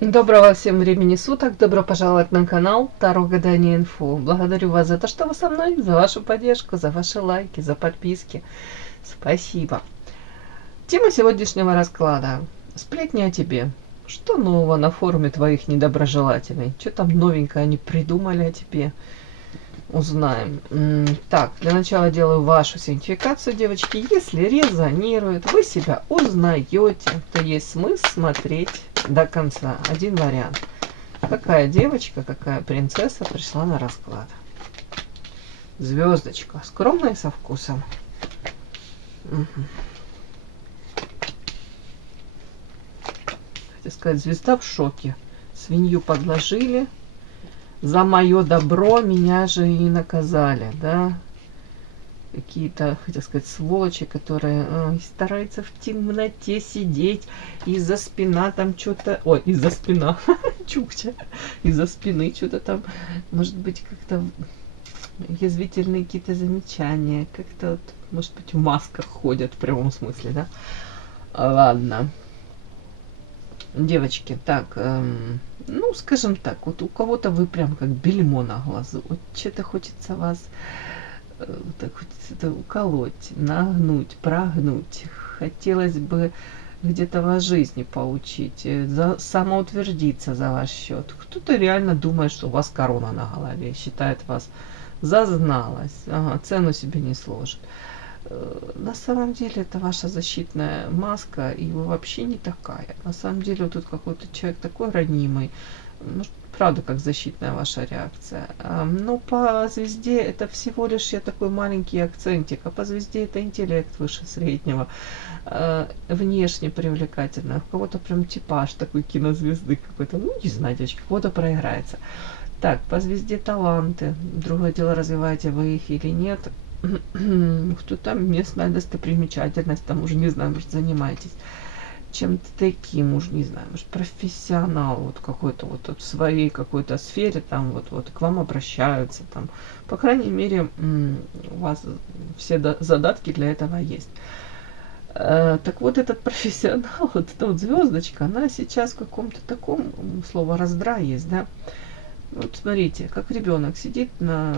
Доброго всем времени суток, добро пожаловать на канал Таро Гадание Инфо. Благодарю вас за то, что вы со мной, за вашу поддержку, за ваши лайки, за подписки. Спасибо. Тема сегодняшнего расклада. Сплетни о тебе. Что нового на форуме твоих недоброжелателей? Что там новенькое они придумали о тебе? Узнаем. Так, для начала делаю вашу сигнификацию, девочки. Если резонирует, вы себя узнаете, то есть смысл смотреть до конца. Один вариант. Какая девочка, какая принцесса пришла на расклад? Звездочка. Скромная и со вкусом. Угу. Хотел сказать, звезда в шоке. Свинью подложили. За мое добро меня же и наказали, да? Какие-то, хотел сказать, сволочи, которые стараются в темноте сидеть, из-за спина там что-то... Ой, из-за спина, чукча, из-за спины что-то там, может быть, как-то язвительные какие-то замечания, как-то, вот, может быть, в масках ходят в прямом смысле, да? Ладно. Девочки, так, ну, скажем так, вот у кого-то вы прям как бельмо на глазу, вот что-то хочется вас, так хочется это уколоть, нагнуть, прогнуть, хотелось бы где-то вас жизни поучить, самоутвердиться за ваш счет. Кто-то реально думает, что у вас корона на голове, считает вас зазналась, ага, цену себе не сложит. На самом деле это ваша защитная маска, и вы вообще не такая. На самом деле вот тут какой-то человек такой ранимый, может, правда, как защитная ваша реакция. Но по звезде это всего лишь я такой маленький акцентик, а по звезде это интеллект выше среднего, внешне привлекательно. У кого-то прям типаж такой кинозвезды какой-то, ну не знаю, девочки, кого-то проиграется. Так, по звезде таланты. Другое дело, развиваете вы их или нет. Кто там местная достопримечательность, там уже не знаю, может, занимаетесь чем-то таким, уже не знаю, может, профессионал вот какой-то вот в своей какой-то сфере, там вот к вам обращаются, там, по крайней мере, у вас все задатки для этого есть. Так вот, этот профессионал, вот эта вот звездочка, она сейчас в каком-то таком, слово раздрае есть, да. Вот смотрите, как ребенок сидит на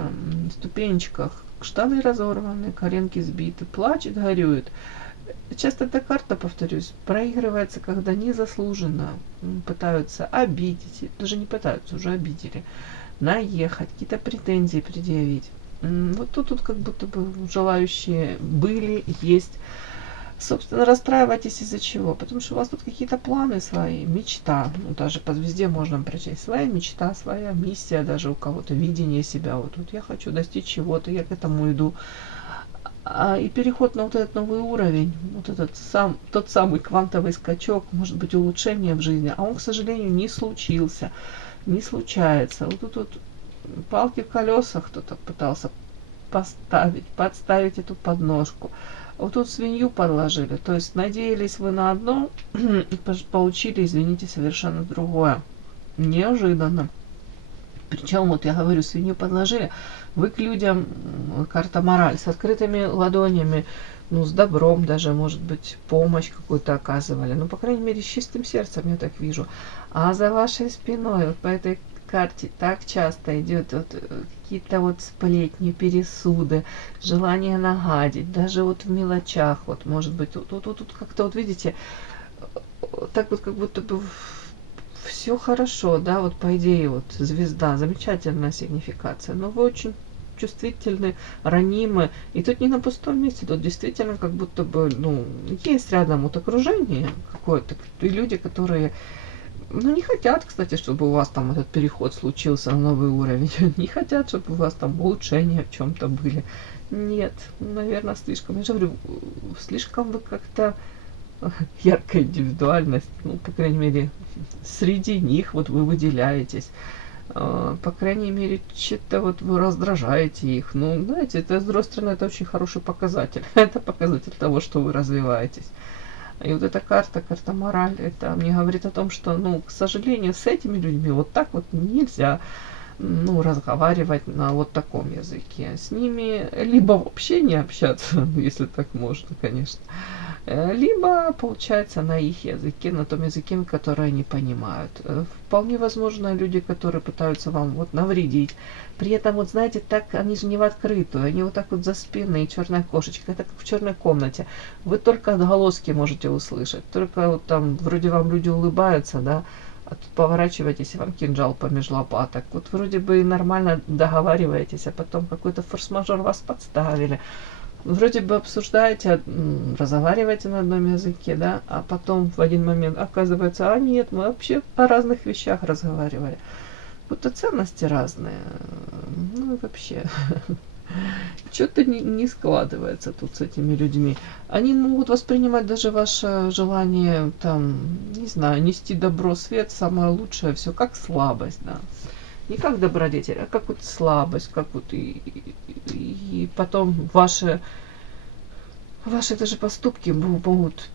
ступенечках, штаны разорваны, коленки сбиты, плачет, горюет. Часто эта карта, повторюсь, проигрывается, когда незаслуженно пытаются обидеть, даже не пытаются, уже обидели, наехать, какие-то претензии предъявить. Вот тут как будто бы желающие были, есть. Собственно, расстраивайтесь из-за чего? Потому что у вас тут какие-то планы свои, мечта. Ну, даже по звезде можно прочесть. Своя мечта, своя миссия, даже у кого-то видение себя. Вот тут я хочу достичь чего-то, я к этому иду. И переход на вот этот новый уровень, вот этот тот самый квантовый скачок, может быть, улучшение в жизни, а он, к сожалению, не случился, не случается. Вот тут вот палки в колесах кто-то пытался подставить эту подножку. Вот тут свинью подложили, то есть надеялись вы на одно, получили, извините, совершенно другое. Неожиданно. Причем, вот я говорю, свинью подложили, вы к людям, карта мораль, с открытыми ладонями, ну, с добром даже, может быть, помощь какую-то оказывали, ну, по крайней мере, с чистым сердцем я так вижу. А за вашей спиной, вот по этой карте так часто идет вот какие-то вот сплетни, пересуды, желание нагадить, даже вот в мелочах, вот, может быть, тут как-то, вот видите, так вот как будто бы все хорошо, да, вот по идее вот звезда, замечательная сигнификация, но вы очень чувствительны, ранимы, и тут не на пустом месте, тут действительно как будто бы, ну, есть рядом вот окружение какое-то, и люди, которые, ну, не хотят, кстати, чтобы у вас там этот переход случился на новый уровень, не хотят, чтобы у вас там улучшения в чем-то были, нет, наверное, слишком, я же говорю, слишком вы как-то яркая индивидуальность, ну, по крайней мере, среди них вот вы выделяетесь. По крайней мере, что-то вот вы раздражаете их. Ну, знаете, это, с другой стороны, это очень хороший показатель. Это показатель того, что вы развиваетесь. И вот эта карта мораль, это мне говорит о том, что, ну, к сожалению, с этими людьми вот так вот нельзя, ну, разговаривать на вот таком языке. С ними либо вообще не общаться, если так можно, конечно, Либо получается на их языке, на том языке, который они понимают. Вполне возможно, люди, которые пытаются вам вот навредить, при этом, вот знаете, так они же не в открытую, они вот так вот за спиной, черная кошечка, это как в черной комнате. Вы только отголоски можете услышать, только вот там вроде вам люди улыбаются, да, а тут поворачиваетесь, и вам кинжал помеж лопаток. Вот вроде бы и нормально договариваетесь, а потом какой-то форс-мажор вас подставили. Вроде бы обсуждаете, разговариваете на одном языке, да, а потом в один момент оказывается, а нет, мы вообще о разных вещах разговаривали. Будто ценности разные. Ну и вообще. Что-то не складывается тут с этими людьми. Они могут воспринимать даже ваше желание, там, не знаю, нести добро, свет, самое лучшее, все как слабость, да. Не как добродетель, а как вот слабость, как вот и потом ваши даже поступки могут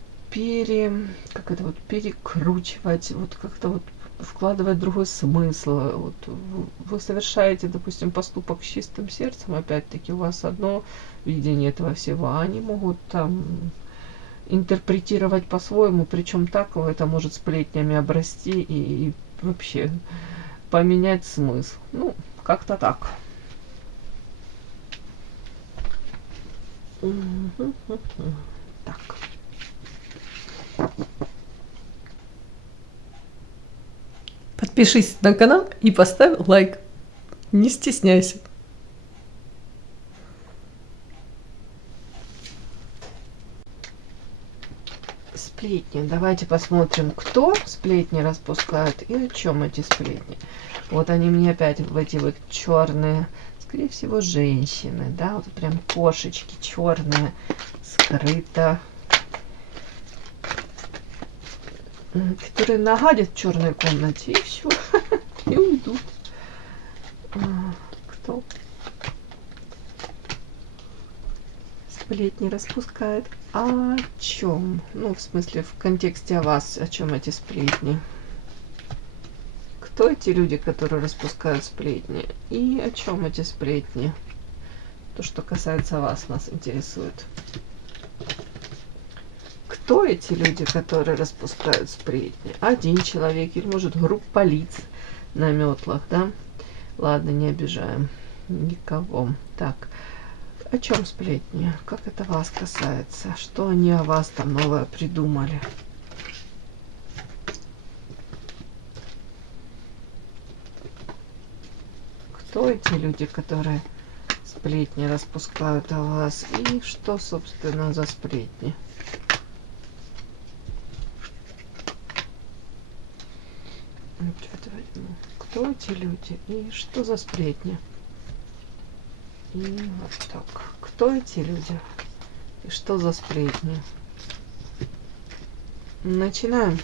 перекручивать, вот как-то вот вкладывать другой смысл. Вот вы совершаете, допустим, поступок с чистым сердцем, опять-таки у вас одно видение этого всего, а они могут там интерпретировать по-своему, причем так это может сплетнями обрасти и вообще поменять смысл. Ну, как-то так. Так. Подпишись на канал и поставь лайк. Не стесняйся. Сплетни. Давайте посмотрим, кто сплетни распускает и о чем эти сплетни. Вот они мне опять в эти вот черные, скорее всего, женщины, да, вот прям кошечки черные, скрыто, которые нагадят в черной комнате и все, и уйдут. Кто сплетни распускает? О чем? Ну, в смысле, в контексте о вас, о чем эти сплетни? Кто эти люди, которые распускают сплетни? И о чем эти сплетни? То, что касается вас, нас интересует. Кто эти люди, которые распускают сплетни? Один человек или, может, группа лиц на метлах, да? Ладно, не обижаем никого. Так, о чем сплетни? Как это вас касается? Что они о вас там новое придумали? Кто эти люди, которые сплетни распускают о вас? И что, собственно, за сплетни? Кто эти люди? И что за сплетни? И вот так. Кто эти люди? И что за сплетни? Начинаем.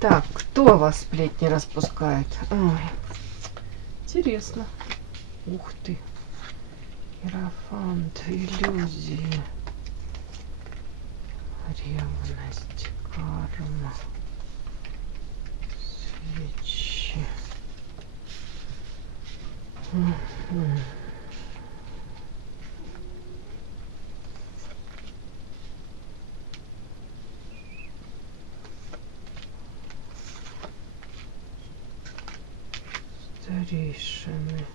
Так, кто о вас сплетни распускает? Ой, интересно. Ух ты. Иерофант, иллюзии. Ревность, карма. Свечи. Старейшины.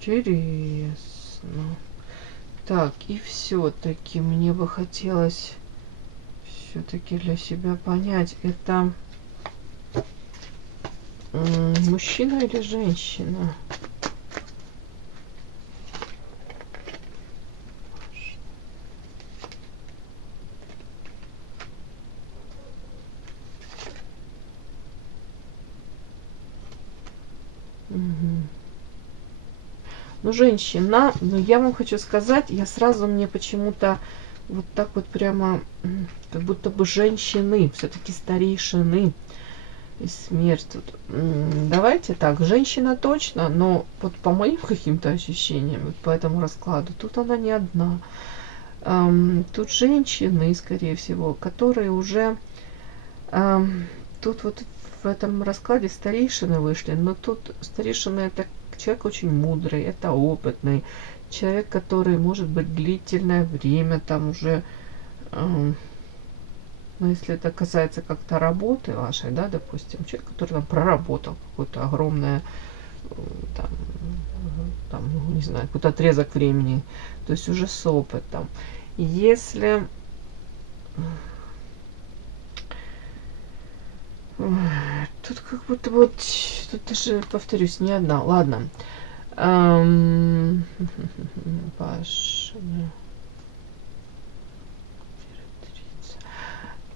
Интересно. Так, и все-таки мне бы хотелось все-таки для себя понять, это мужчина или женщина? Ну, женщина, но я вам хочу сказать, я сразу мне почему-то вот так вот прямо, как будто бы женщины, все-таки старейшины и смерть. Тут. Давайте так, женщина точно, но вот по моим каким-то ощущениям, вот по этому раскладу, тут она не одна. Тут женщины, скорее всего, которые уже, тут вот в этом раскладе старейшины вышли, но тут старейшины это человек очень мудрый, это опытный человек, который, может быть, длительное время там уже, ну, если это касается как-то работы вашей, да, допустим, человек, который там проработал какое-то огромное, там, там, ну, не знаю, какой-то отрезок времени, то есть уже с опытом. Если тут как будто вот, тут даже, повторюсь, не одна. Ладно. Башня.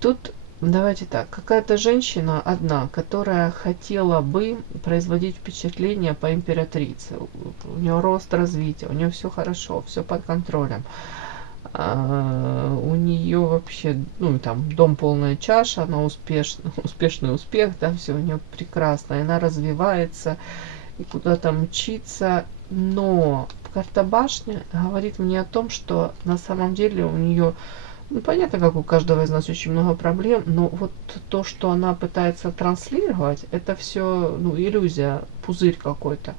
Тут давайте так. Какая-то женщина одна, которая хотела бы производить впечатление по императрице. У нее рост развития, у нее все хорошо, все под контролем. У нее вообще, ну, там, дом полная чаша, она успешный успех, да, все у нее прекрасно, и она развивается, и куда-то мчится, но карта башни говорит мне о том, что на самом деле у нее, ну, понятно, как у каждого из нас очень много проблем, но вот то, что она пытается транслировать, это все, ну, иллюзия, пузырь какой-то.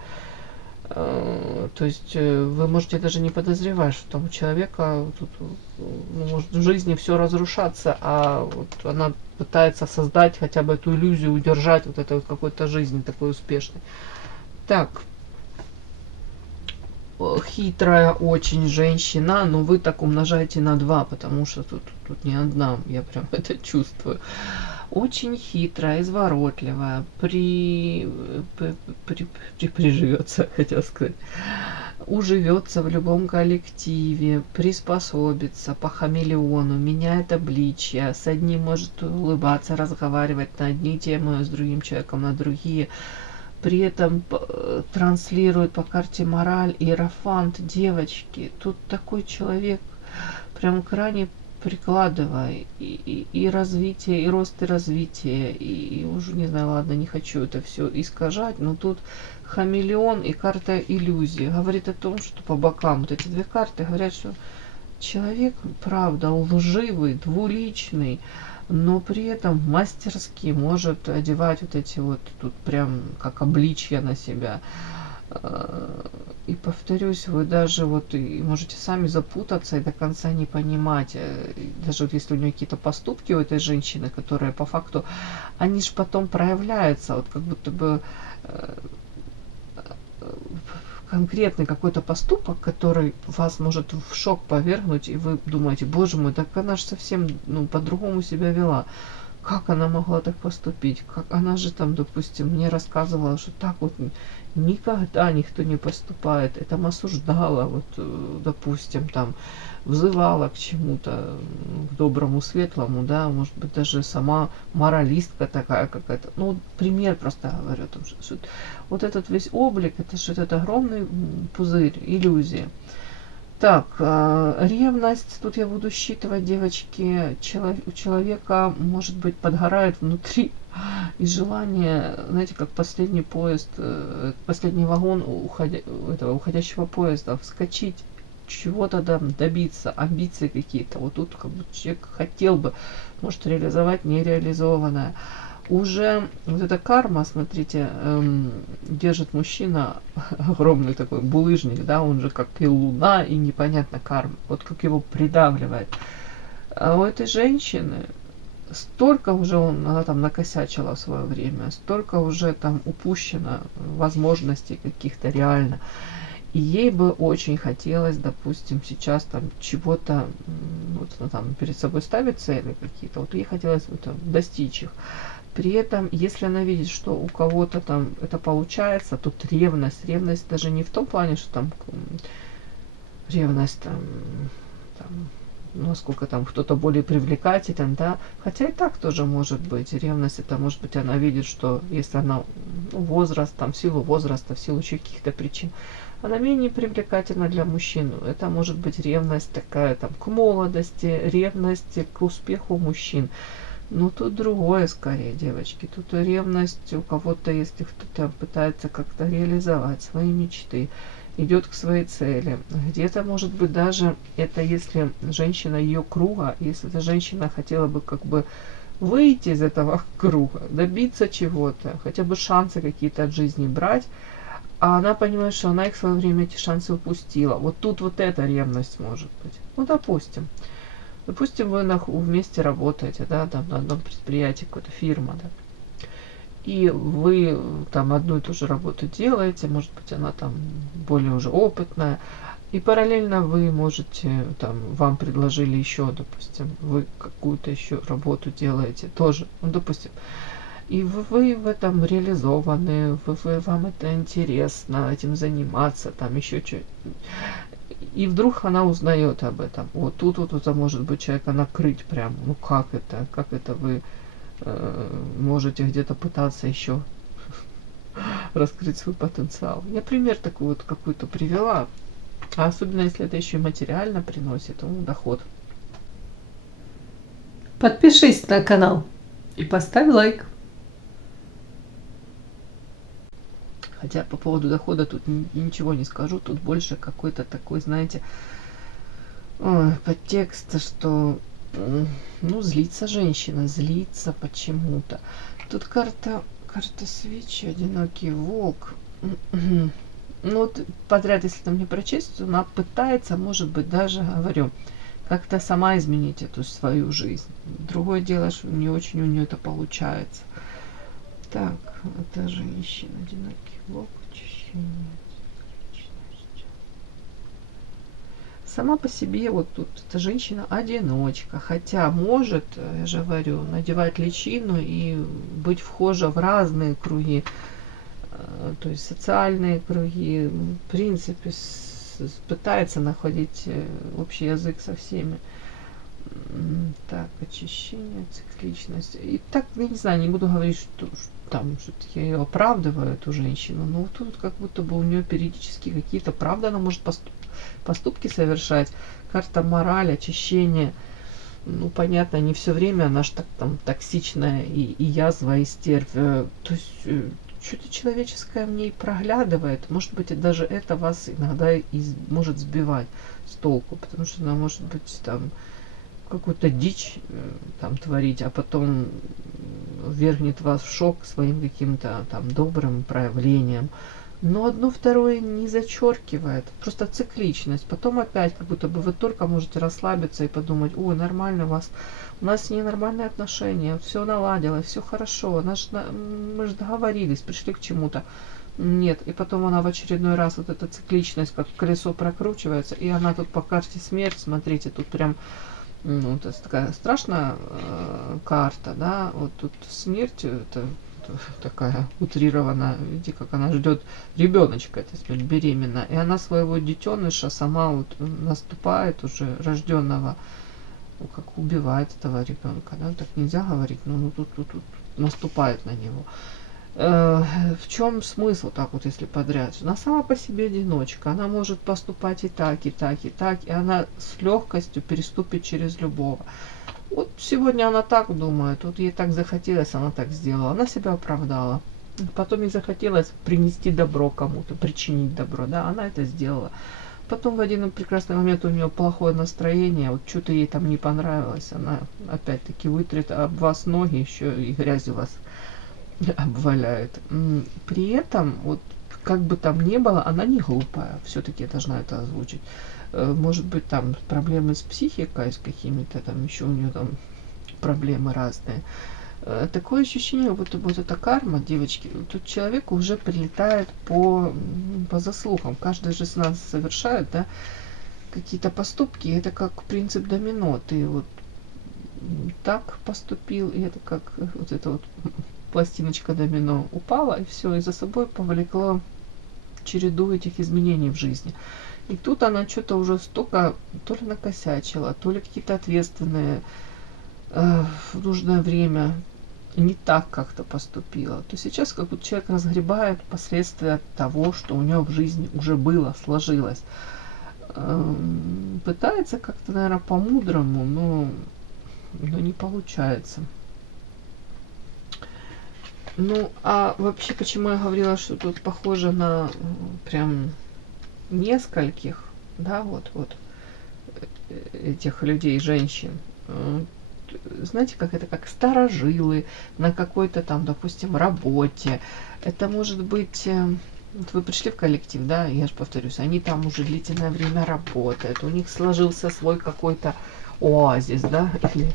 То есть вы можете даже не подозревать, что там у человека тут, ну, может в жизни все разрушаться, а вот она пытается создать хотя бы эту иллюзию, удержать вот этой вот какой-то жизни такой успешной. Так, хитрая очень женщина, но вы так умножаете на 2, потому что тут не одна, я прям это чувствую. Очень хитрая, изворотливая, приживется, хотел сказать, уживется в любом коллективе, приспособится по хамелеону, меняет обличия, с одним может улыбаться, разговаривать на одни темы, с другим человеком на другие, при этом транслирует по карте мораль, иерофант, девочки. Тут такой человек прям крайне прикладывая и развитие, и рост, и развитие, и уже не знаю, ладно, не хочу это все искажать, но тут хамелеон и карта иллюзии говорит о том, что по бокам вот эти две карты говорят, что человек, правда, лживый, двуличный, но при этом мастерски может одевать вот эти вот тут прям как обличья на себя. И повторюсь, вы даже вот и можете сами запутаться и до конца не понимать, даже вот если у нее какие-то поступки у этой женщины, которые по факту, они же потом проявляются, вот как будто бы конкретный какой-то поступок, который вас может в шок повергнуть, и вы думаете, боже мой, так она же совсем, ну, по-другому себя вела. Как она могла так поступить? Как она же там, допустим, мне рассказывала, что так вот никогда никто не поступает. И там осуждала, вот, допустим, там взывала к чему-то, к доброму, светлому, да, может быть, даже сама моралистка такая какая-то. Ну, пример просто говорю, там, что вот этот весь облик, это же этот огромный пузырь, иллюзии. Так, ревность, тут я буду считывать, девочки, у человека, может быть, подгорает внутри, и желание, знаете, как последний поезд, последний вагон этого уходящего поезда, вскочить, чего-то добиться, амбиции какие-то. Вот тут как бы человек хотел бы, может, реализовать нереализованное. Уже вот эта карма, смотрите, держит мужчина, огромный такой булыжник, да, он же как и луна, и непонятно карма, вот как его придавливает. А у этой женщины столько уже она там накосячила в свое время, столько уже там упущено возможностей каких-то реально. И ей бы очень хотелось, допустим, сейчас там чего-то, вот она там перед собой ставит цели какие-то, вот ей хотелось бы там достичь их. При этом, если она видит, что у кого-то там это получается, тут ревность. Ревность даже не в том плане, что там ревность там насколько там кто-то более привлекателен, да. Хотя и так тоже может быть. Ревность, это может быть она видит, что если она, ну, возраст, там, в силу возраста, в силу каких-то причин, она менее привлекательна для мужчин. Это может быть ревность такая там к молодости, ревность к успеху мужчин. Но тут другое скорее, девочки. Тут ревность у кого-то, если кто-то пытается как-то реализовать свои мечты, идет к своей цели. Где-то, может быть, даже это если женщина ее круга, если эта женщина хотела бы как бы выйти из этого круга, добиться чего-то, хотя бы шансы какие-то от жизни брать, а она понимает, что она их в свое время эти шансы упустила. Вот тут вот эта ревность может быть. Ну, допустим. Допустим, вы вместе работаете, да, там на одном предприятии, какой-то фирма, да. И вы там одну и ту же работу делаете, может быть, она там более уже опытная, и параллельно вы можете, там, вам предложили еще, допустим, вы какую-то еще работу делаете тоже, ну, допустим, и вы в этом реализованы, вам это интересно, этим заниматься, там еще что-то. И вдруг она узнает об этом. Вот тут вот это может быть человека накрыть прям. Ну как это вы можете где-то пытаться еще раскрыть свой потенциал. Я пример такой вот какой-то привела. А особенно если это еще и материально приносит, доход. Подпишись на канал и поставь лайк. Хотя по поводу дохода тут ничего не скажу. Тут больше какой-то такой, знаете, подтекст, что ну, злится женщина, злится почему-то. Тут карта свечи, одинокий волк. Ну вот подряд, если там не прочесть, она пытается, может быть, даже, говорю, как-то сама изменить эту свою жизнь. Другое дело, что не очень у нее это получается. Так, это женщина, одинокий волк, очищение. Сама по себе вот тут эта женщина-одиночка, хотя может, я же говорю, надевать личину и быть вхожа в разные круги, то есть социальные круги, в принципе, пытается находить общий язык со всеми. Так, очищение, цикличность. И так, я не знаю, не буду говорить, что там, что я ее оправдываю, эту женщину, но тут как будто бы у нее периодически какие-то, правда, она может поступки совершать. Карта мораль, очищение. Ну, понятно, не все время она ж так там токсичная и язва, и стервь. То есть что-то человеческое в ней проглядывает. Может быть, и даже это вас иногда может сбивать с толку, потому что она может быть там какую-то дичь там творить, а потом вергнет вас в шок своим каким-то там добрым проявлением. Но одно второе не зачеркивает. Просто цикличность. Потом опять, как будто бы вы только можете расслабиться и подумать, ой, нормально у нас с ней нормальные отношения, все наладилось, все хорошо, мы же договорились, пришли к чему-то. Нет, и потом она в очередной раз, вот эта цикличность, как колесо прокручивается, и она тут по карте смерть, смотрите, тут прям, ну, это такая страшная карта, да, вот тут смерть, это такая утрированная, видите, как она ждет ребеночка, эта смерть, беременна, и она своего детеныша сама вот наступает уже рожденного, как убивает этого ребенка, да, так нельзя говорить, но ну, тут наступает на него. В чем смысл так вот, если подряд? Она сама по себе одиночка, она может поступать и так, и так, и так, и она с легкостью переступит через любого. Вот сегодня она так думает, вот ей так захотелось, она так сделала, она себя оправдала. Потом ей захотелось принести добро кому-то, причинить добро, да, она это сделала. Потом в один прекрасный момент у нее плохое настроение, вот что-то ей там не понравилось, она опять-таки вытрет об вас ноги, еще и грязью вас обваляет. При этом, вот как бы там ни было, она не глупая, все-таки я должна это озвучить. Может быть, там проблемы с психикой, с какими-то там еще у нее там проблемы разные. Такое ощущение, будто вот эта карма, девочки, тут человеку уже прилетает по заслугам. Каждый же из нас совершает, да, какие-то поступки. Это как принцип домино. Ты вот так поступил, и это как вот эта вот пластиночка домино упала, и все, и за собой повлекло череду этих изменений в жизни. И тут она что-то уже столько то ли накосячила, то ли какие-то ответственные в нужное время не так как-то поступила. То сейчас как будто человек разгребает последствия того, что у него в жизни уже было, сложилось. Пытается как-то, наверное, по-мудрому, но не получается. Ну, а вообще, почему я говорила, что тут похоже на прям нескольких, да, вот этих людей, женщин. Знаете, как это, как старожилы на какой-то там, допустим, работе. Это может быть Вот вы пришли в коллектив, да, я же повторюсь, они там уже длительное время работают, у них сложился свой какой-то оазис, да, или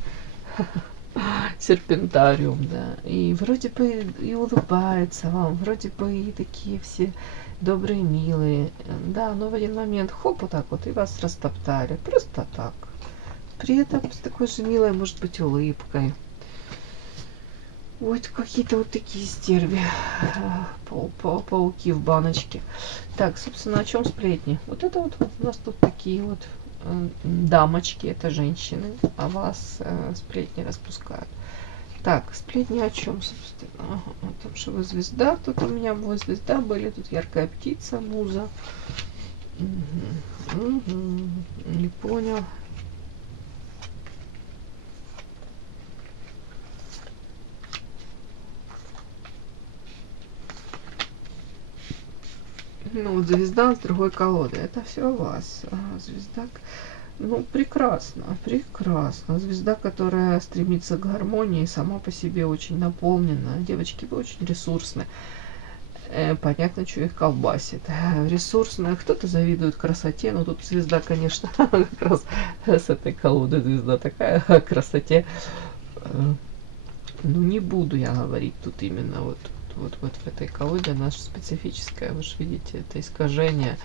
серпентариум, да, и вроде бы и улыбаются вам, вроде бы и такие все добрые, милые, да, но в один момент хоп, вот так вот, и вас растоптали, просто так. При этом с такой же милой, может быть, улыбкой. Вот какие-то вот такие стерви, пауки в баночке. Так, собственно, о чем сплетни? Вот это вот у нас тут такие вот дамочки, это женщины, а вас сплетни распускают. Так, сплетни о чем, собственно? Ага, о том, что вы звезда. Тут у меня вы звезда были, тут яркая птица, муза. Не понял. Ну, вот звезда с другой колоды. Это все у вас. Звезда. Ну, прекрасно, прекрасно. Звезда, которая стремится к гармонии, сама по себе очень наполнена. Девочки, вы очень ресурсны. Понятно, что их колбасит. Ресурсная. Кто-то завидует красоте, но тут звезда, конечно, как раз с этой колоды звезда такая о красоте. Ну, не буду я говорить тут именно вот в этой колоде, она же специфическая, вы же видите, это искажение.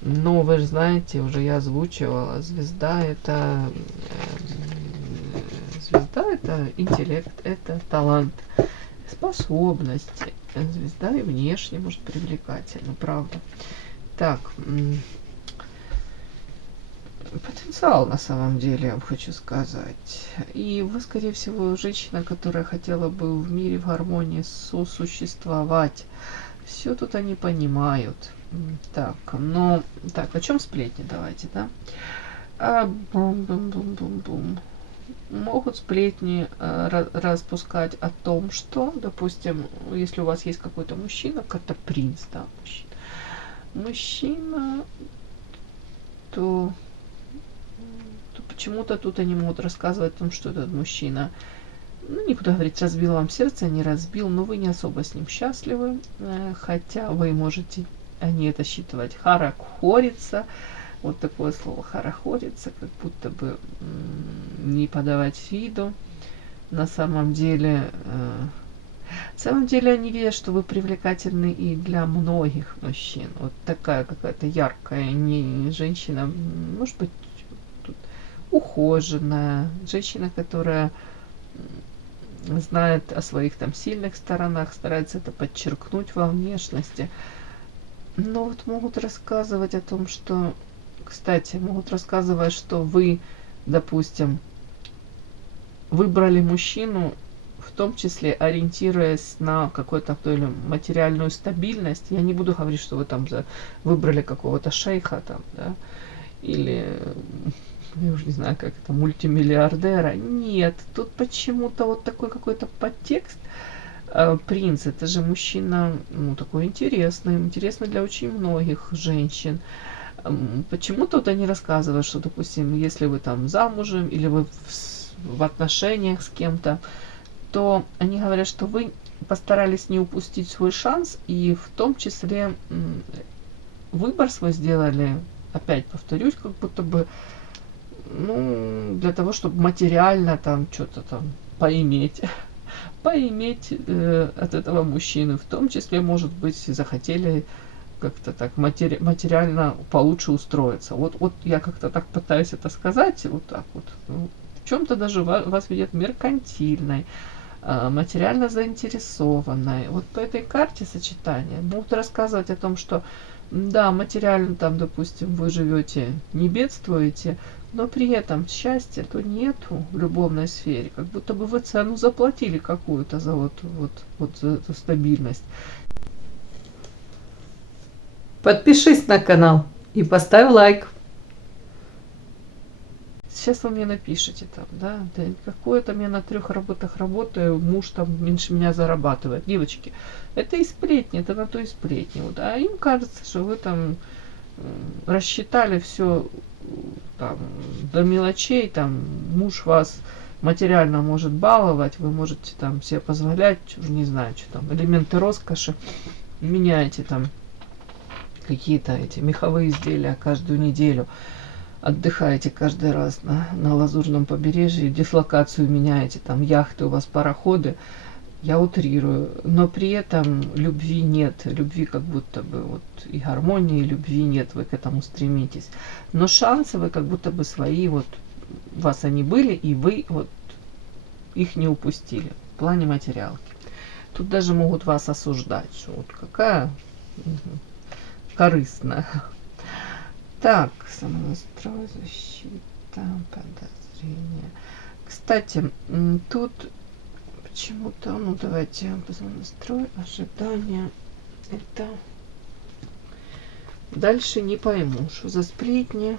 Но вы же знаете, уже я озвучивала, звезда это интеллект, это талант, способности. Звезда и внешне может привлекательна, правда. Так, потенциал на самом деле, я вам хочу сказать. И вы, скорее всего, женщина, которая хотела бы в мире в гармонии сосуществовать. Все тут они понимают. Так, ну, так, о чем сплетни, давайте, да? Бум-бум-бум-бум-бум. Могут сплетни распускать о том, что, допустим, если у вас есть какой-то мужчина, как-то принц, да, мужчина, то почему-то тут они могут рассказывать о том, что этот мужчина, ну, не буду говорить, разбил вам сердце, не разбил, но вы не особо с ним счастливы, хотя вы можете, они это считывать, харахориться, вот такое слово харахориться, как будто бы не подавать виду. На самом деле они видят, что вы привлекательны и для многих мужчин. Вот такая какая-то яркая не женщина, может быть, тут ухоженная, женщина, которая знает о своих там сильных сторонах, старается это подчеркнуть во внешности. Но вот могут рассказывать о том, что, кстати, могут рассказывать, что вы, допустим, выбрали мужчину, в том числе ориентируясь на какую-то или материальную стабильность. Я не буду говорить, что вы там выбрали какого-то шейха там, да, или, я уже не знаю, как это, мультимиллиардера. Нет, тут почему-то вот такой какой-то подтекст. Принц, это же мужчина, ну, такой интересный для очень многих женщин. Почему-то вот они рассказывают, что, допустим, если вы там замужем или вы в отношениях с кем-то, то они говорят, что вы постарались не упустить свой шанс, и в том числе выбор свой сделали, опять повторюсь, как будто бы, ну, для того, чтобы материально там что-то там поиметь от этого мужчины, в том числе, может быть, захотели как-то так материально получше устроиться. Вот я как-то так пытаюсь это сказать, вот так вот. Ну, в чем-то даже вас видят меркантильной, материально заинтересованной. Вот по этой карте сочетания могут рассказывать о том, что да, материально там, допустим, вы живете, не бедствуете, но при этом счастья-то нету в любовной сфере. Как будто бы вы цену заплатили какую-то за вот за эту стабильность. Подпишись на канал и поставь лайк. Сейчас вы мне напишите там, да какое-то я на 3 работах работаю, муж там меньше меня зарабатывает. Девочки, это и сплетни, это на то и сплетни. Вот. А им кажется, что вы там рассчитали все там, до мелочей, там муж вас материально может баловать, вы можете там себе позволять, уже не знаю, что там, элементы роскоши, меняете там какие-то эти меховые изделия каждую неделю, отдыхаете каждый раз на Лазурном побережье, дислокацию меняете, там яхты у вас, пароходы, я утрирую, но при этом любви нет, любви как будто бы вот и гармонии, и любви нет, вы к этому стремитесь. Но шансы вы как будто бы свои, вот у вас они были, и вы вот их не упустили в плане материалки. Тут даже могут вас осуждать, что вот какая корыстная. Так, самонастрой, защита, подозрение. Кстати, тут почему-то, ну давайте, самонастрой, ожидание. Это дальше не пойму, что за сплетни.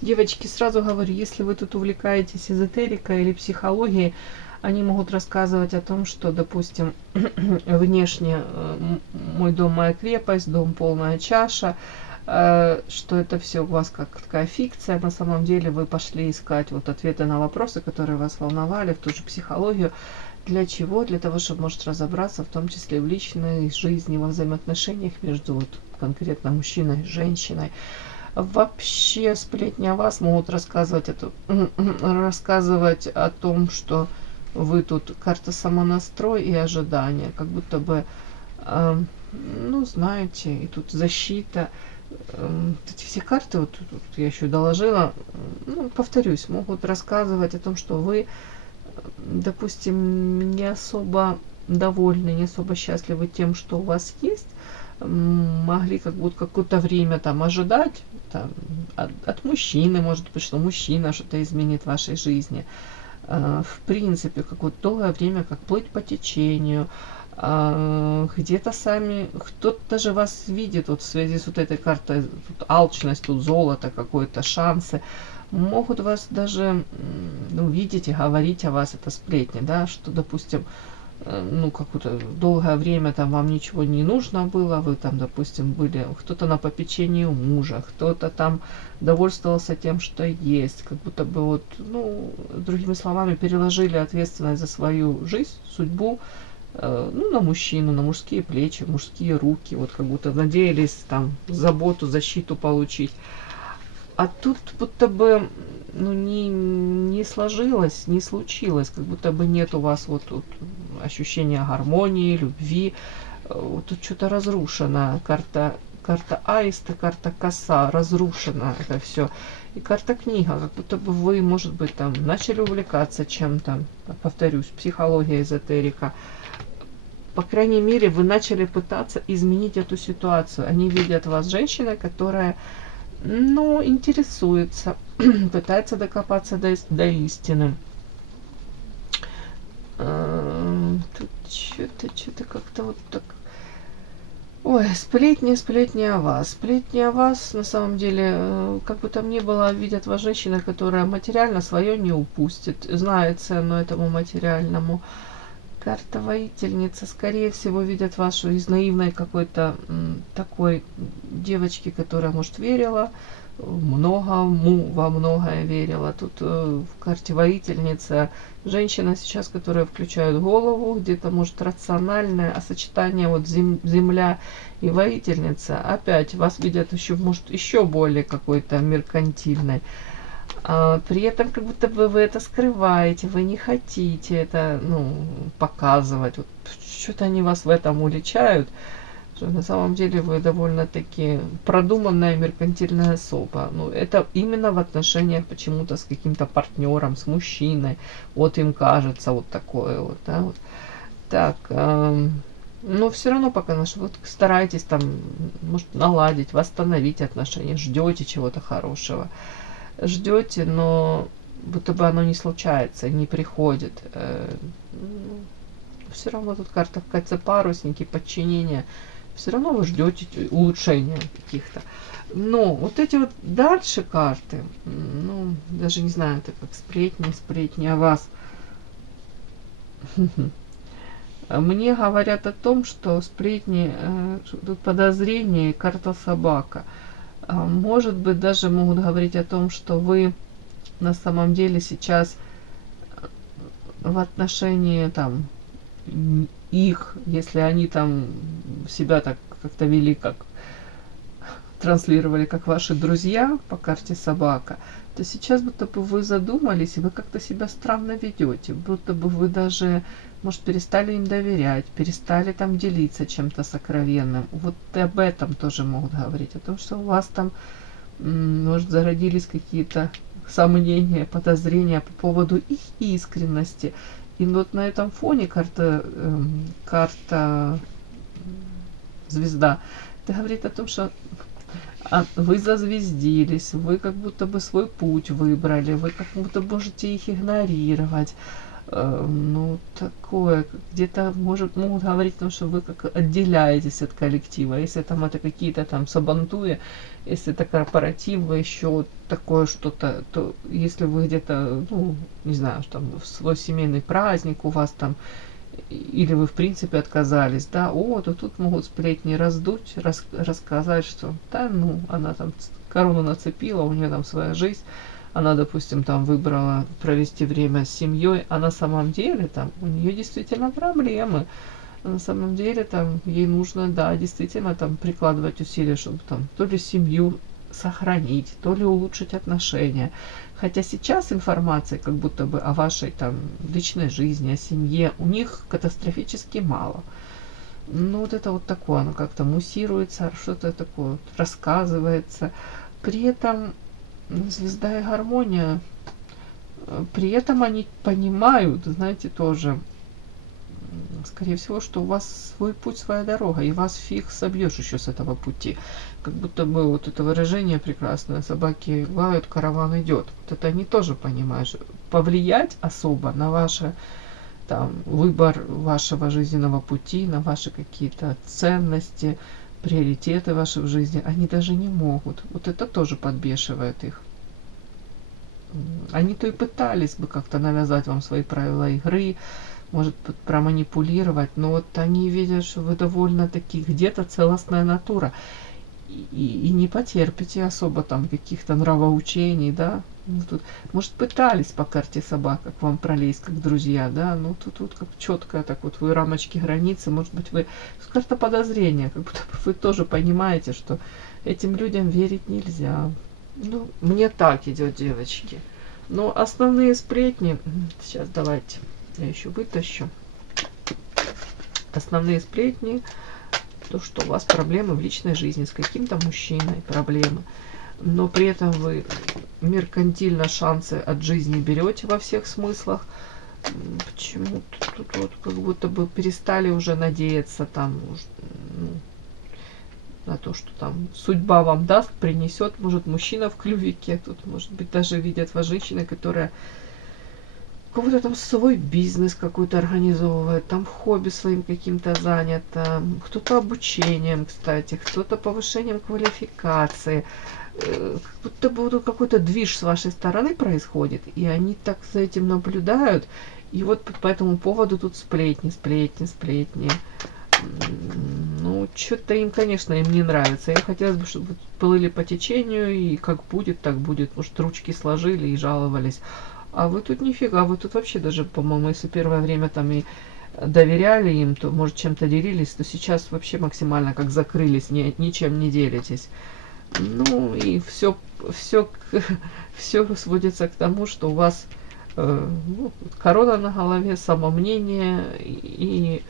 Девочки, сразу говорю, если вы тут увлекаетесь эзотерикой или психологией, они могут рассказывать о том, что, допустим, внешне мой дом, моя крепость, дом полная чаша, что это все у вас как такая фикция. На самом деле вы пошли искать вот ответы на вопросы, которые вас волновали, в ту же психологию. Для чего? Для того, чтобы, может, разобраться, в том числе в личной жизни, во взаимоотношениях между вот конкретно мужчиной и женщиной. Вообще сплетни о вас могут рассказывать о том, что вы тут карта самонастрой и ожидание, как будто бы, ну, знаете, и тут защита. Эти все карты, вот тут я еще доложила, ну, повторюсь, могут рассказывать о том, что вы, допустим, не особо довольны, не особо счастливы тем, что у вас есть, могли как будто какое-то время там ожидать там, от мужчины, может быть, что мужчина что-то изменит в вашей жизни. В принципе, какое-то долгое время как плыть по течению, где-то сами, кто-то даже вас видит вот в связи с вот этой картой, тут алчность, тут золото, какое-то шансы, могут вас даже видеть и говорить о вас, это сплетни, да, что, допустим, ну, какое-то долгое время там вам ничего не нужно было, вы там, допустим, были кто-то на попечении у мужа, кто-то там довольствовался тем, что есть, как будто бы вот, ну, другими словами, переложили ответственность за свою жизнь, судьбу, ну, на мужчину, на мужские плечи, мужские руки, вот как будто надеялись там заботу, защиту получить. А тут будто бы, ну, не сложилось, не случилось, как будто бы нет у вас вот ощущения гармонии, любви. Вот тут что-то разрушено. Карта аиста, карта коса, разрушена это все. И карта книга, как будто бы вы, может быть, там начали увлекаться чем-то, повторюсь, психология, эзотерика. По крайней мере, вы начали пытаться изменить эту ситуацию. Они видят вас женщиной, которая, ну, интересуется, пытается докопаться до истины. Тут что-то как-то вот так. Ой, сплетни о вас. Сплетни о вас, на самом деле, как бы там ни было, видят вас женщина, которая материально свое не упустит, знает цену этому материальному. Карта воительница, скорее всего, видят вашу из наивной какой-то такой девочки, которая, может, верила, во многое верила. Тут в карте воительница женщина сейчас, которая включает голову, где-то, может, рациональное, а сочетание вот земля и воительница, опять вас видят еще, может, еще более какой-то меркантильной. При этом как будто бы вы это скрываете, вы не хотите это, ну, показывать. Вот что-то они вас в этом уличают, что на самом деле вы довольно-таки продуманная меркантильная особа. Ну, это именно в отношениях почему-то с каким-то партнером, с мужчиной. Вот им кажется вот такое вот, да, вот. Так, но все равно пока вот стараетесь там, может, наладить, восстановить отношения, ждете чего-то хорошего. Ждете, но будто бы оно не случается, не приходит. все равно тут карта в кольце парусники, подчинения. Все равно вы ждете улучшения каких-то. Но вот эти вот дальше карты, ну, даже не знаю, это как сплетни о вас. Мне говорят о том, что сплетни, тут подозрения и карта собака. Может быть, даже могут говорить о том, что вы на самом деле сейчас в отношении там их, если они там себя так как-то вели, как транслировали, как ваши друзья по карте собака, то сейчас будто бы вы задумались, и вы как-то себя странно ведете, будто бы вы даже, может, перестали им доверять, перестали там делиться чем-то сокровенным. Вот об этом тоже могут говорить, о том, что у вас там, может, зародились какие-то сомнения, подозрения по поводу их искренности. И вот на этом фоне карта звезда, это говорит о том, что вы зазвездились, вы как будто бы свой путь выбрали, вы как будто можете их игнорировать. Ну, такое, где-то могут говорить о том, что вы как отделяетесь от коллектива. Если там это какие-то там сабантуи, если это корпоративы, еще такое что-то, то если вы где-то, ну, не знаю, там в свой семейный праздник у вас там, или вы в принципе отказались, да, то тут могут сплетни раздуть, рассказать, что да, ну, она там корону нацепила, у нее там своя жизнь, она, допустим, там выбрала провести время с семьей, а на самом деле там у нее действительно проблемы. На самом деле там ей нужно, да, действительно там прикладывать усилия, чтобы там то ли семью сохранить, то ли улучшить отношения. Хотя сейчас информации как будто бы о вашей там личной жизни, о семье у них катастрофически мало. Ну вот это вот такое, оно как-то муссируется, что-то такое вот рассказывается. При этом звезда и гармония, при этом они понимают, знаете, тоже, скорее всего, что у вас свой путь, своя дорога, и вас фиг собьешь еще с этого пути. Как будто бы вот это выражение прекрасное: собаки лают, караван идет. Вот это они тоже понимают. Повлиять особо на ваше там выбор вашего жизненного пути, на ваши какие-то ценности, приоритеты ваши в жизни, они даже не могут. Вот это тоже подбешивает их. Они-то и пытались бы как-то навязать вам свои правила игры, может проманипулировать, но вот они видят, что вы довольно-таки где-то целостная натура, и не потерпите особо там каких-то нравоучений, да. Ну, тут, может, пытались по карте собака к вам пролезть, как друзья, да, ну тут как четко, так вот вы рамочки, границы, может быть, вы, как-то подозрение, как будто бы вы тоже понимаете, что этим людям верить нельзя. Ну, мне так идет, девочки. Но основные сплетни, сейчас давайте я еще вытащу. Основные сплетни, то, что у вас проблемы в личной жизни с каким-то мужчиной, проблемы. Но при этом вы меркантильно шансы от жизни берете во всех смыслах. Почему-то тут вот как будто бы перестали уже надеяться там, ну, на то, что там судьба вам даст, принесет, может, мужчина в клювике. Тут, может быть, даже видят вас женщины, которая какой-то там свой бизнес какой-то организовывает, там хобби своим каким-то занято, кто-то обучением, кстати, кто-то повышением квалификации. Как будто бы какой-то движ с вашей стороны происходит, и они так за этим наблюдают, и вот по этому поводу тут сплетни. Ну, что-то им, конечно, им не нравится. Им хотелось бы, чтобы плыли по течению, и как будет, так будет. Может, ручки сложили и жаловались. А вы тут нифига, вы тут вообще даже, по-моему, если первое время там и доверяли им, то, может, чем-то делились, то сейчас вообще максимально как закрылись, ничем не делитесь. Ну, и все сводится к тому, что у вас ну, корона на голове, самомнение, и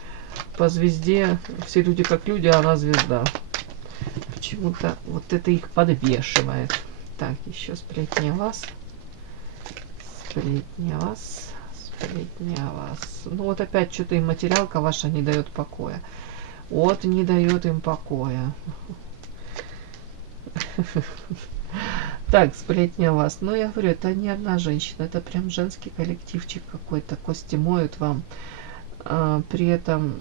по звезде все люди как люди, а она звезда. Почему-то вот это их подбешивает. Так, еще сплетни о вас. Сплетни о вас. Ну вот опять что-то им материалка ваша не дает покоя. Вот не дает им покоя. Так, сплетни о вас. Но я говорю, это не одна женщина, это прям женский коллективчик какой-то. Кости моют вам. При этом,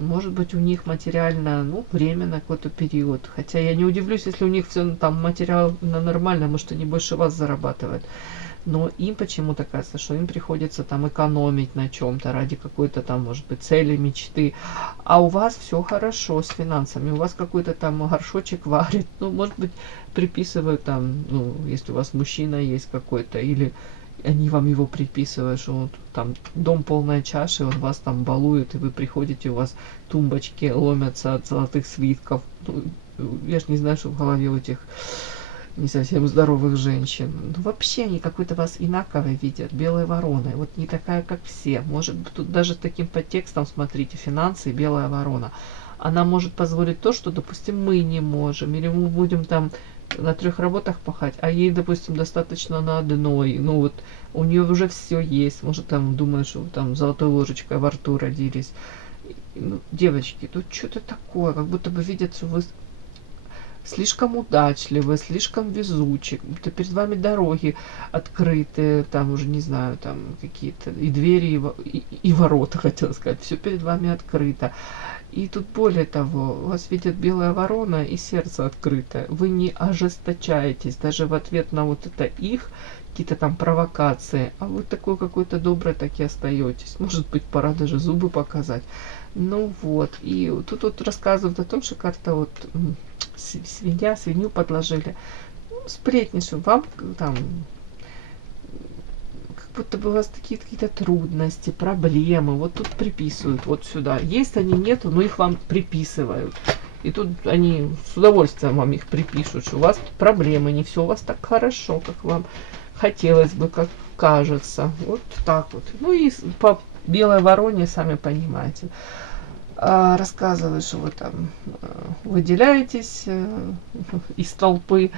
может быть, у них материально, ну, временно какой-то период. Хотя я не удивлюсь, если у них все там материально нормально, может, они больше вас зарабатывают. Но им почему-то кажется, что им приходится там экономить на чем-то ради какой-то там, может быть, цели, мечты. А у вас все хорошо с финансами. У вас какой-то там горшочек варит. Ну, может быть, приписывают там, ну, если у вас мужчина есть какой-то, или они вам его приписывают, что вот там дом полная чаша, он вас там балует, и вы приходите, у вас тумбочки ломятся от золотых слитков. Ну, я ж не знаю, что в голове у этих не совсем здоровых женщин. Ну, вообще они какой-то вас инаково видят, белой вороной. Вот не такая, как все. Может быть, тут даже таким подтекстом, смотрите, финансы и белая ворона. Она может позволить то, что, допустим, мы не можем. Или мы будем там на 3 работах пахать, а ей, допустим, достаточно на одной. Ну вот у нее уже все есть. Может, там думает, что там золотой ложечкой во рту родились. Ну, девочки, тут что-то такое, как будто бы видят, что вы слишком удачливы, слишком везучи, будто перед вами дороги открыты, там уже не знаю, там какие-то и двери, и ворота, хотела сказать, все перед вами открыто. И тут более того, вас видит белая ворона и сердце открытое. Вы не ожесточаетесь даже в ответ на вот это их какие-то там провокации, а вы такой какой-то добрый так и остаетесь. Может быть, пора даже зубы показать. Ну вот, и тут вот рассказывают о том, что как-то вот свинью подложили. Ну, сплетни, что вам там как будто бы у вас такие какие-то трудности, проблемы. Вот тут приписывают, вот сюда. Есть они, нету, но их вам приписывают. И тут они с удовольствием вам их припишут, что у вас проблемы, не все у вас так хорошо, как вам хотелось бы, как кажется. Вот так вот. Ну и по белой вороне, сами понимаете. Рассказывают, что вы там выделяетесь из толпы,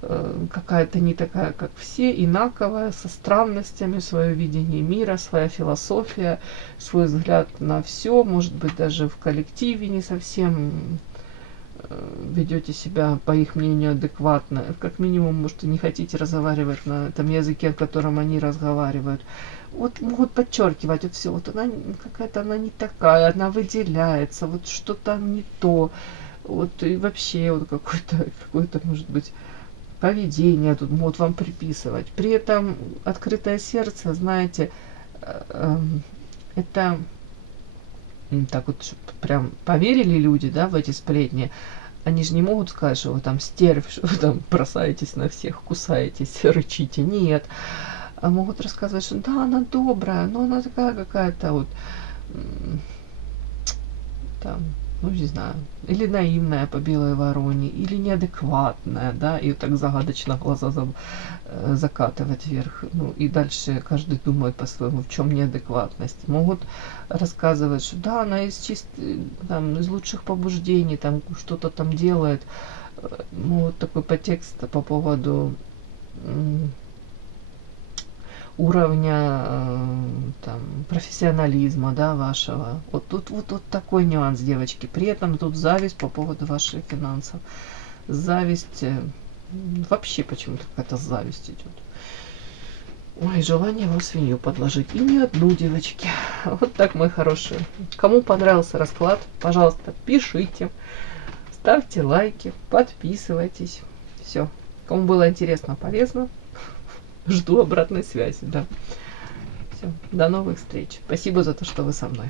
какая-то не такая, как все, инаковая, со странностями, свое видение мира, своя философия, свой взгляд на все, может быть, даже в коллективе не совсем ведете себя, по их мнению, адекватно. Как минимум, может, и не хотите разговаривать на этом языке, в котором они разговаривают. Вот могут подчеркивать вот все. Вот она какая-то, она не такая, она выделяется, вот что-то не то. Вот и вообще вот какое-то, может быть, поведение тут могут вам приписывать. При этом открытое сердце, знаете, это так вот, чтоб прям поверили люди, да, в эти сплетни. Они же не могут сказать, что вы там стервь, что вы там бросаетесь на всех, кусаетесь, рычите. Нет. А могут рассказывать, что да, она добрая, но она такая какая-то вот там, ну не знаю, или наивная по белой вороне, или неадекватная, да, и так загадочно глаза закатывать вверх. Ну и дальше каждый думает по-своему, в чем неадекватность. Могут рассказывать, что да, она там, из лучших побуждений, там что-то там делает. Ну, вот такой подтекст по поводу уровня там, профессионализма, да, вашего. Вот тут вот такой нюанс, девочки. При этом тут зависть по поводу ваших финансов. Зависть, вообще почему-то какая-то зависть идет. Ой, желание вам свинью подложить. И не одну, девочки. Вот так, мои хорошие. Кому понравился расклад, пожалуйста, пишите, ставьте лайки, подписывайтесь. Все. Кому было интересно, полезно, жду обратной связи, да. Все, до новых встреч. Спасибо за то, что вы со мной.